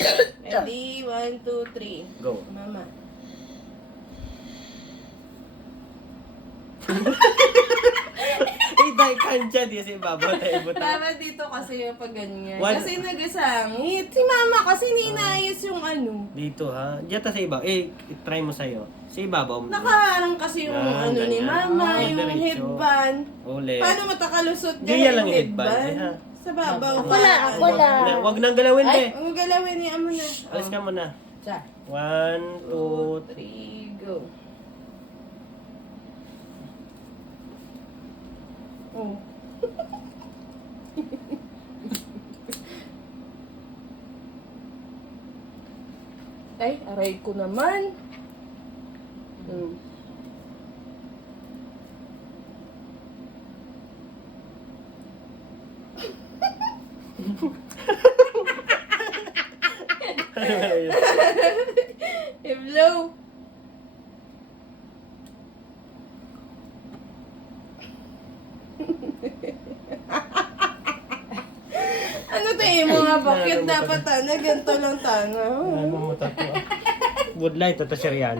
Ready? 1, 2, 3. Go. Mama. Eh, dahil kansya, di sa ibabaw tayo butang. Dapat dito kasi yung pag ganyan. One- Kasi nagasangit. Si mama kasi ninaayos yung ano. Dito ha. Diyan ta sa ibabaw. Eh, try mo sa'yo. Sa ibabaw. Nakaharang kasi yung Yan, ano ni ganyan. mama, yung Diretso. headband. Ulit. Paano matakalusot ka Ganyan lang yung headband, eh, ha? Sa babaw. Ako na, ako na. Wag nang galawin, Ay, eh. ang galawin niya mo na. Alis ka muna. Siya. 1, 2, 2, 3, go. Oh. Ay, aray ko naman. I-blow. Ano tayo mga bakit dapat tana? Ganito lang tana. Ano mo tato? Wood light, ito si Rihanna.